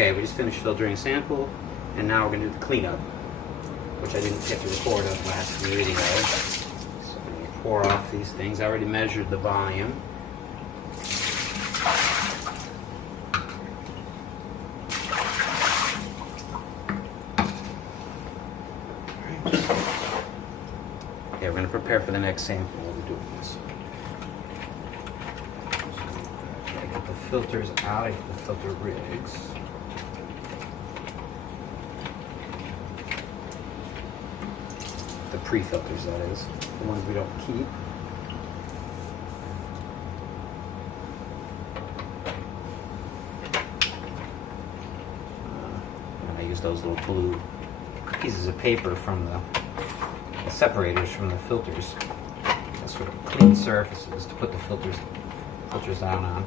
Okay, we just finished filtering a sample, and now we're going to do the cleanup, which I didn't get to record on the last video. So I'm going to pour off these things. I already measured the volume. Okay, we're going to prepare for the next sample while we're doing this. Okay, get the filters out of the filter rigs. The pre-filters, that is. The ones we don't keep. And I use those little blue pieces of paper from the separators from the filters. That's sort of clean surfaces to put the filters down on.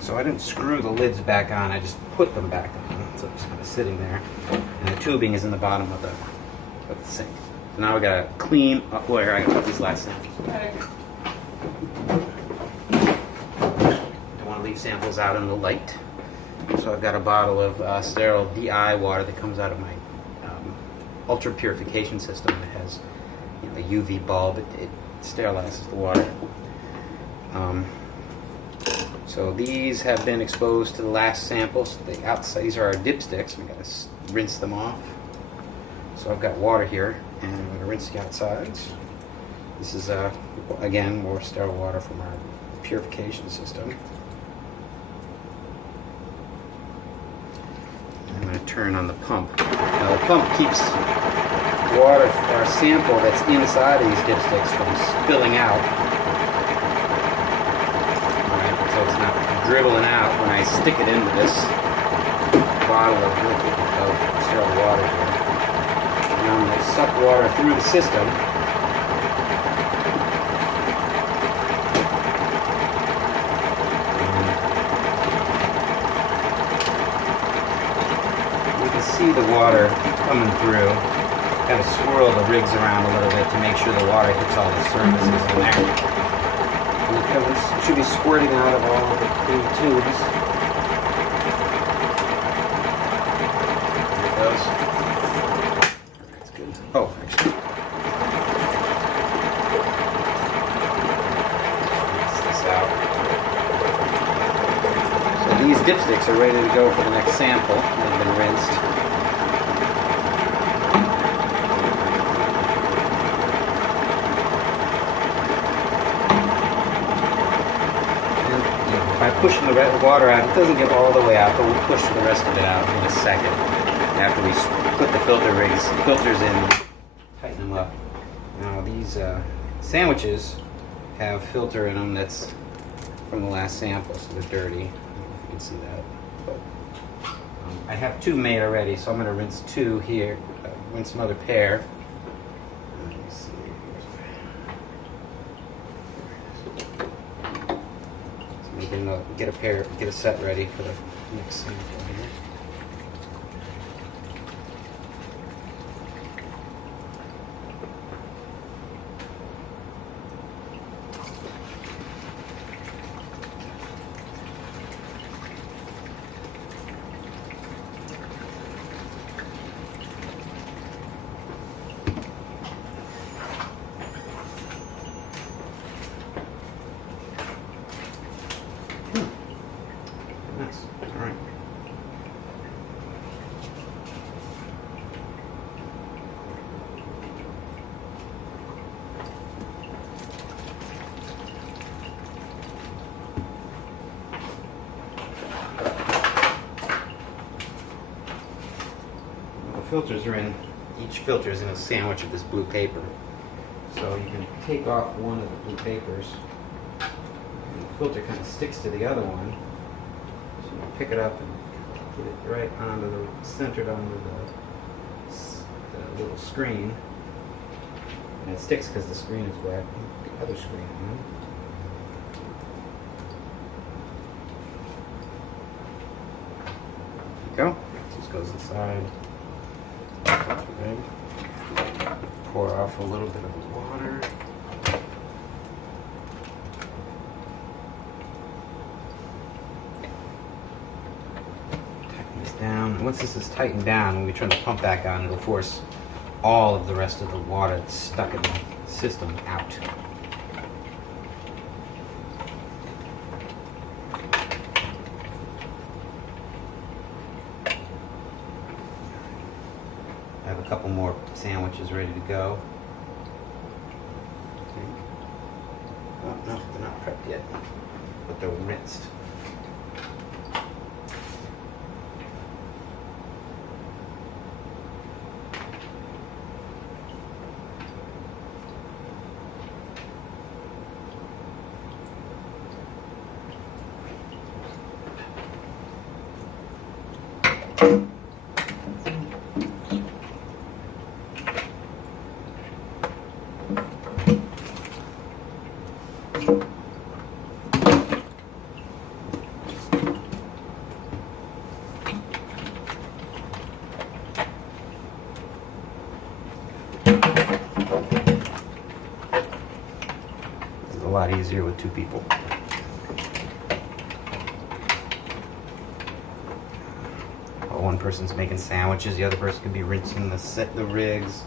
So I didn't screw the lids back on, I just put them back on. So it's kind of sitting there. And the tubing is in the bottom of the sink. So now we gotta clean up where I put these last samples back. Don't want to leave samples out in the light. So I've got a bottle of sterile DI water that comes out of my ultra purification system. It has a UV bulb, it sterilizes the water. So these have been exposed to the last samples. The outside, these are our dipsticks. We got to rinse them off. So I've got water here, and I'm going to rinse the outsides. This is again more sterile water from our purification system. I'm going to turn on the pump. Now the pump keeps water, our sample that's inside of these dipsticks, from spilling out. So it's not dribbling out when I stick it into this bottle of liquid of sterile water here. And I'm going to suck water through the system. And you can see the water coming through. Kind of swirl the rigs around a little bit to make sure the water hits all the surfaces in there. It should be squirting out of all of the clean tubes. There it goes. That's good. Oh, actually. Rinse this out. So these dipsticks are ready to go for the next sample. They've been rinsed. By pushing the water out, it doesn't get all the way out, but we'll push the rest of it out in a second after we put the filters in, tighten them up. Now these sandwiches have filter in them that's from the last sample, so they're dirty. I don't know if you can see that. But, I have two made already, so I'm going to rinse two here, rinse another pair. Let me see. We can get a set ready for the next sample here. Nice. All right. The filters are in, each filter is in a sandwich of this blue paper. So you can take off one of the blue papers, and the filter kind of sticks to the other one. pick it up and get it right onto the, centered onto the little screen. And it sticks because the screen is wet. The other screen on. There you go. This goes inside. Okay. Pour off a little bit of the water. Tighten this down. And once this is tightened down, when we turn the pump back on, it'll force all of the rest of the water that's stuck in the system out. I have a couple more sandwiches ready to go. Oh, no, they're not prepped yet, but they're rinsed. It's a lot easier with two people. While one person's making sandwiches, the other person could be rinsing the rigs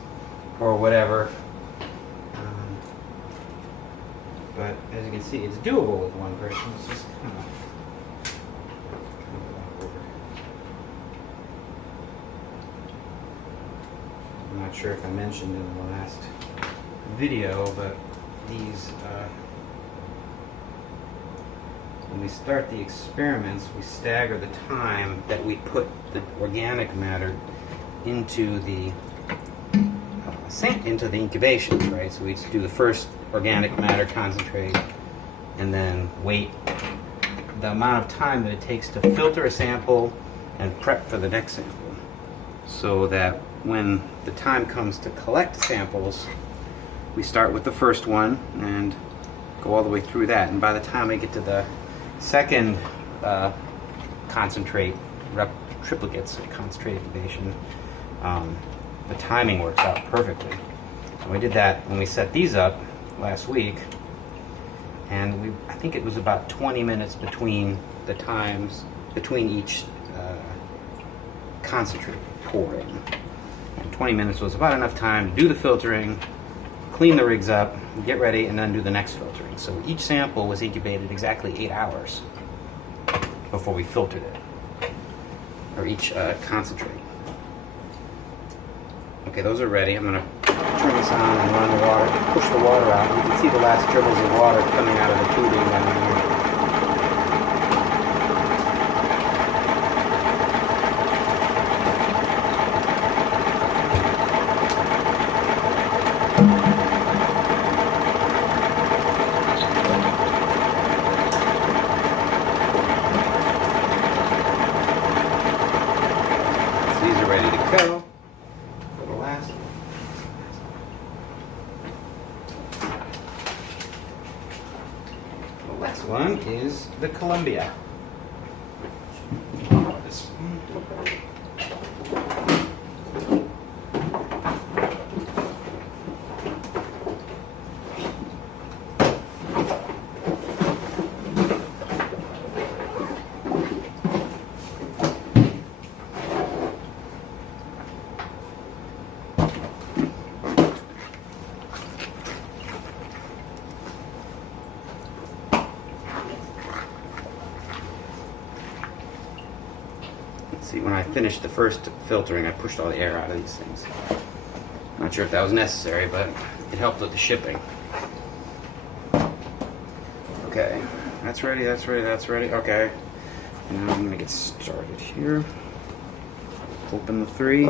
or whatever. But as you can see, it's doable with one person. It's just kind of I'm not sure if I mentioned in the last video, but these, when we start the experiments, we stagger the time that we put the organic matter into the incubation, right? So we do the first organic matter concentrate and then wait the amount of time that it takes to filter a sample and prep for the next sample, so that when the time comes to collect samples, we start with the first one and go all the way through that, and by the time we get to the second concentrate triplicates, concentrate incubation, the timing works out perfectly. And we did that when we set these up last week, and I think it was about 20 minutes between the times between each concentrate pouring. And 20 minutes was about enough time to do the filtering, clean the rigs up, get ready, and then do the next filtering. So each sample was incubated exactly 8 hours before we filtered it, or each concentrate. Okay, those are ready. I'm going to turn this on and run the water, push the water out. You can see the last dribbles of water coming out of the tubing down here. So these are ready to go. Last one is the Columbia. This one. See, when I finished the first filtering, I pushed all the air out of these things. Not sure if that was necessary, but it helped with the shipping. Okay, that's ready, that's ready, that's ready. Okay, now I'm gonna get started here. Open the 3.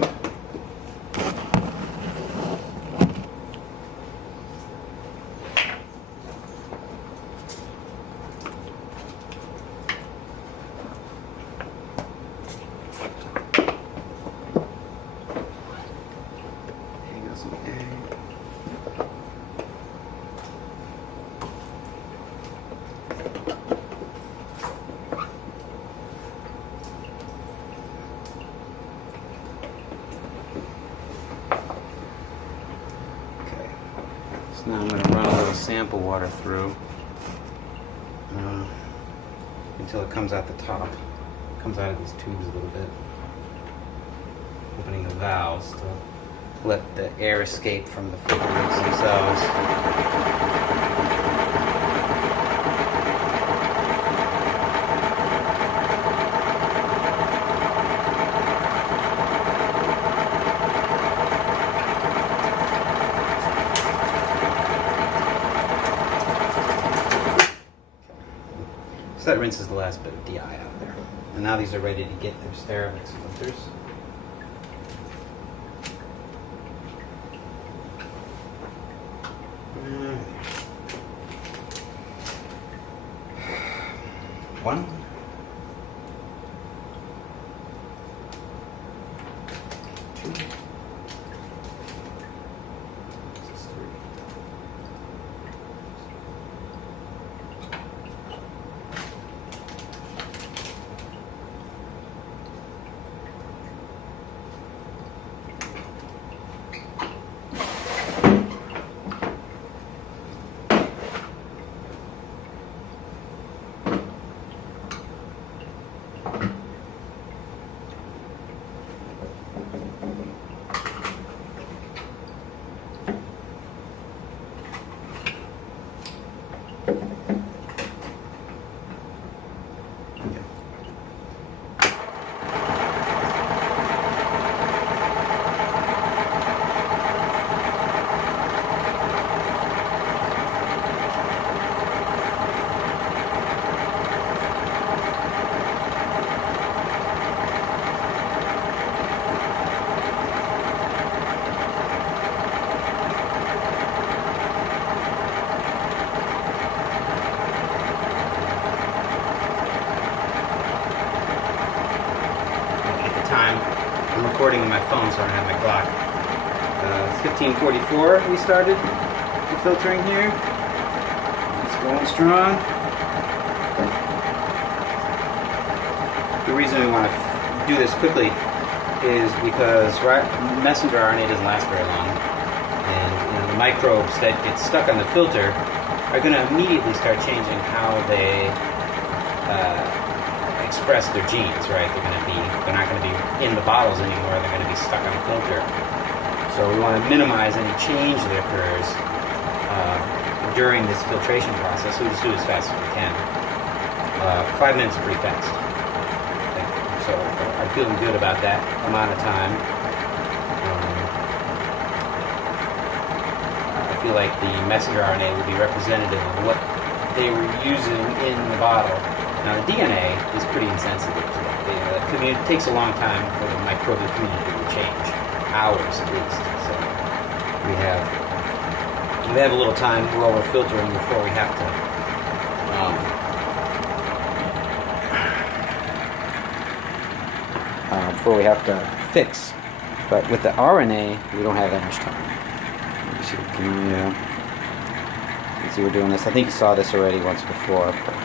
Now I'm going to run a little sample water through until it comes out the top. It comes out of these tubes a little bit. Opening the valves to let the air escape from the filter rigs themselves. So that rinses the last bit of DI out there. And now these are ready to get their Stereomix filters. One. Two. This is three. I'm recording on my phone, so I don't have my clock. It's 15:44 we started the filtering here. It's going strong. The reason we want to do this quickly is because messenger RNA doesn't last very long. And the microbes that get stuck on the filter are going to immediately start changing how they express their genes, right? They're not going to be in the bottles anymore. They're going to be stuck on the filter. So we want to minimize any change that occurs during this filtration process. So we just do it as fast as we can. 5 minutes is pretty fast. So I'm feeling good about that amount of time. I feel like the messenger RNA will be representative of what they were using in the bottle. Now the DNA is pretty insensitive to that. It takes a long time for the microbial community to change, hours at least. So we have a little time while we're filtering before we have to fix. But with the RNA, we don't have that much time. You see we're doing this. I think you saw this already once before. But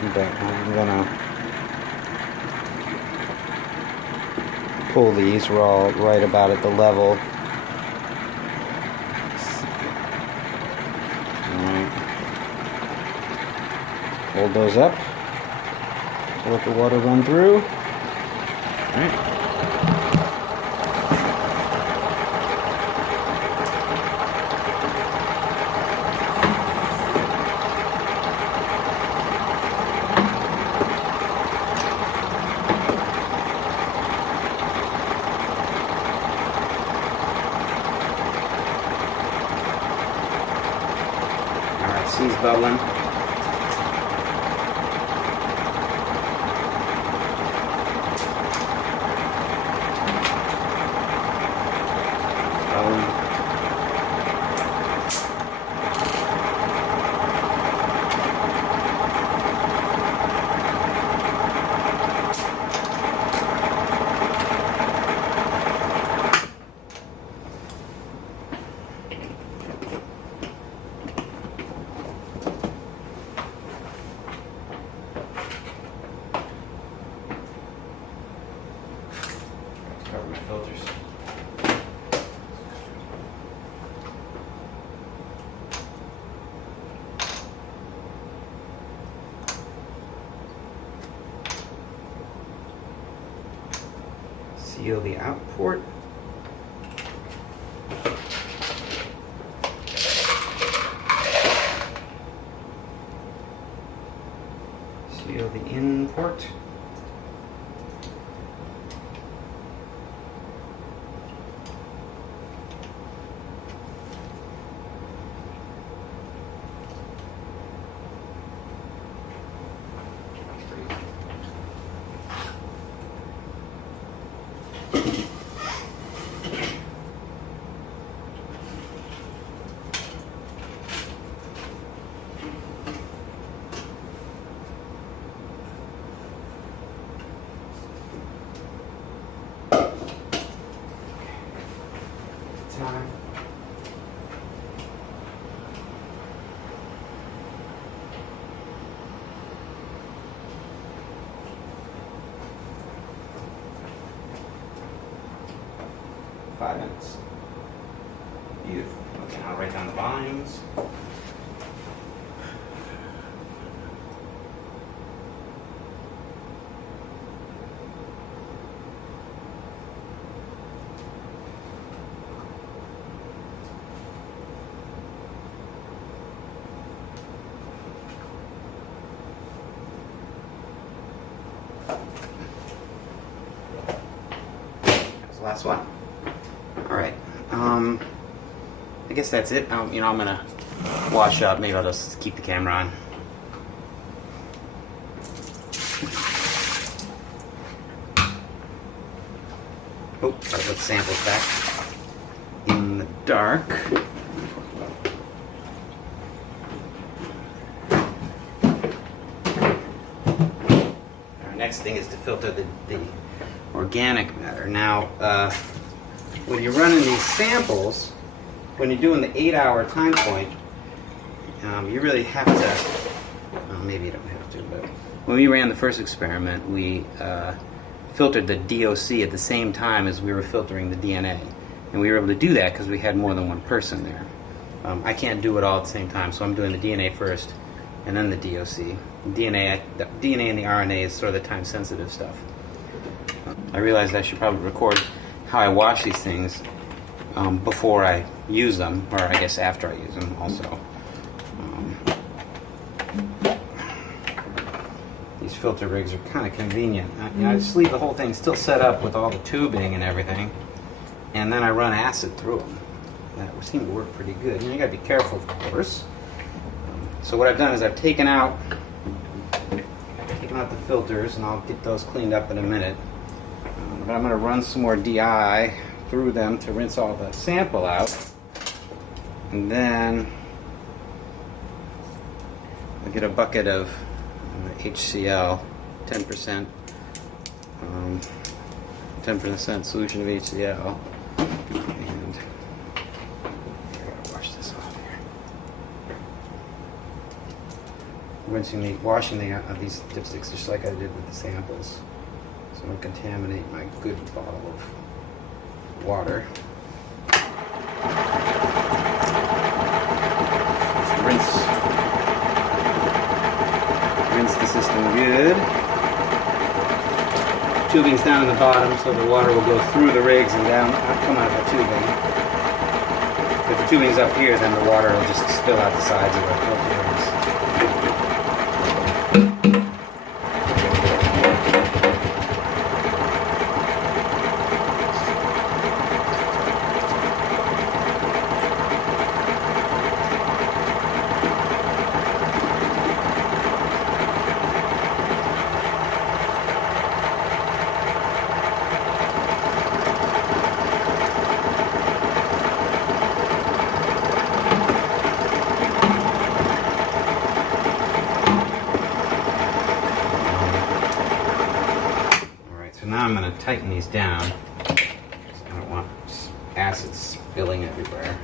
I'm gonna pull these. We're all right about at the level. Alright. Hold those up. So let the water run through. Alright. C's bubbling. Cover my filters. Seal the out port. Seal the in port. Time. Five minutes. Beautiful. Okay, now I'll write down the volumes. That's the last one. All right. I guess that's it. I'm gonna wash up. Maybe I'll just keep the camera on. Oh, gotta put the samples back in the dark. Our next thing is to filter the organic matter. Now, when you're running these samples, when you're doing the 8-hour time point, you really have to, well, maybe you don't have to, but when we ran the first experiment, we filtered the DOC at the same time as we were filtering the DNA. And we were able to do that because we had more than one person there. I can't do it all at the same time, so I'm doing the DNA first and then the DOC. The DNA and the RNA is sort of the time-sensitive stuff. I realized I should probably record how I wash these things before I use them, or I guess after I use them also. These filter rigs are kind of convenient. I just leave the whole thing still set up with all the tubing and everything, and then I run acid through them. That would seem to work pretty good. You gotta be careful, of course. So what I've done is I've taken out the filters, and I'll get those cleaned up in a minute. But I'm going to run some more DI through them to rinse all the sample out, and then I'll get a bucket of HCl, 10% solution of HCl, and I gotta wash this off here. Washing these dipsticks just like I did with the samples. So I don't contaminate my good bottle of water. Rinse the system good. Tubing's down in the bottom, so the water will go through the rigs and come out of the tubing. If the tubing's up here, then the water will just spill out the sides of the filter rigs. Now I'm going to tighten these down. I don't want acid spilling everywhere.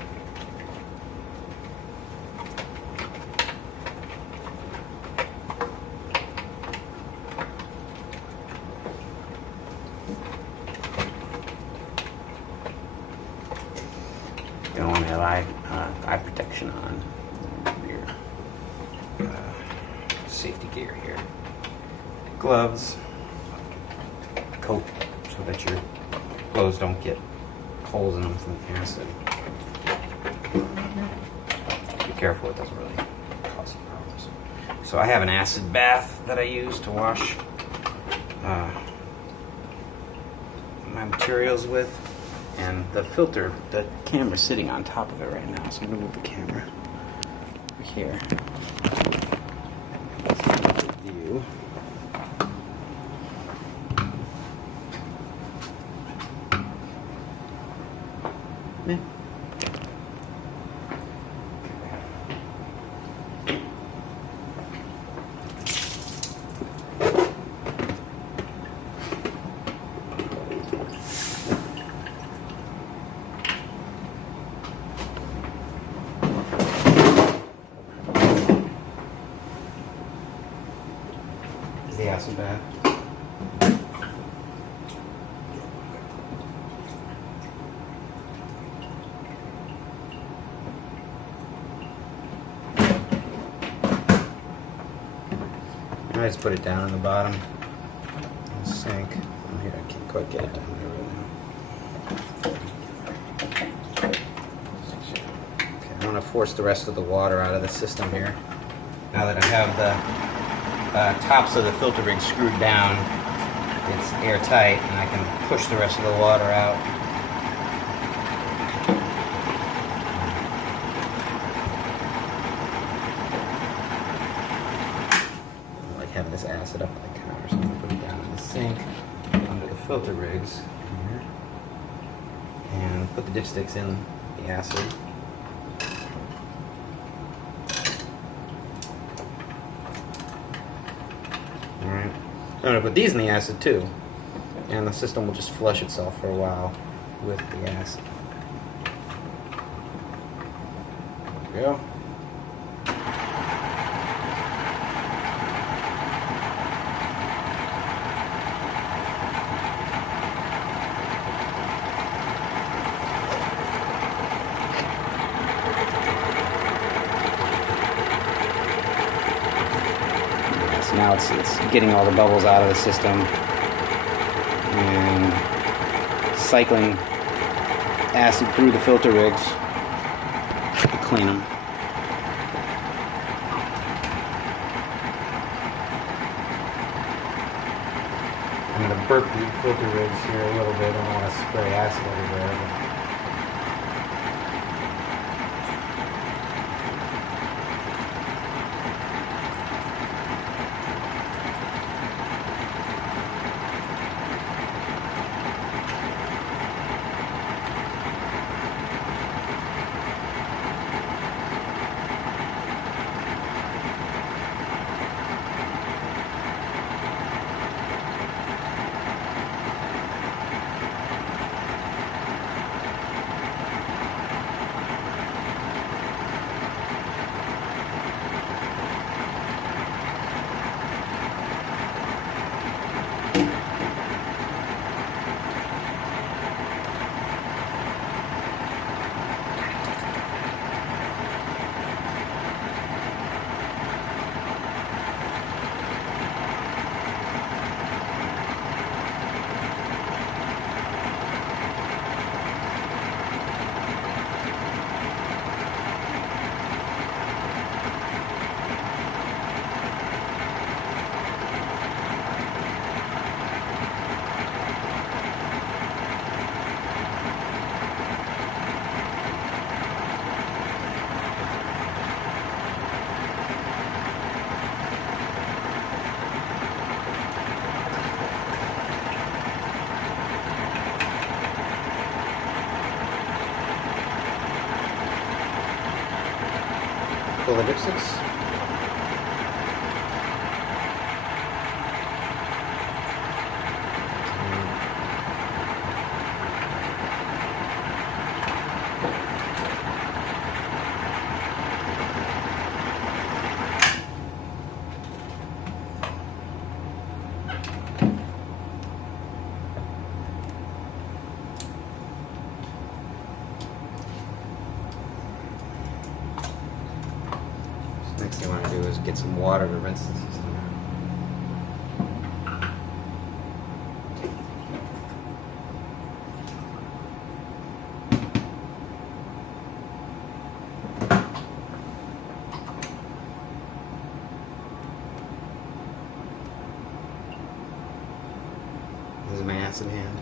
Don't want to have eye protection on. Your safety gear here. Gloves. Coat so that your clothes don't get holes in them from the acid. Be careful, it doesn't really cause you problems. So I have an acid bath that I use to wash my materials with, and the filter, the camera's sitting on top of it right now, so I'm going to move the camera over here. Let's get a good view. Yeah. Is the acid bath. I just put it down in the bottom of the sink. Oh, here, I can't quite get it down there right now. Okay, I'm going to force the rest of the water out of the system here. Now that I have the tops of the filter rig screwed down, it's airtight, and I can push the rest of the water out. Having this acid up on the counter, so I'm going to put it down in the sink under the filter rigs here, and put the dipsticks in the acid. Alright, so I'm going to put these in the acid too, and the system will just flush itself for a while with the acid. There we go. Now it's getting all the bubbles out of the system and cycling acid through the filter rigs to clean them. I'm going to burp the filter rigs here a little bit. I don't want to spray acid everywhere. Pull the dipsticks. Next thing I want to do is get some water to rinse the system out. This is my acid hand.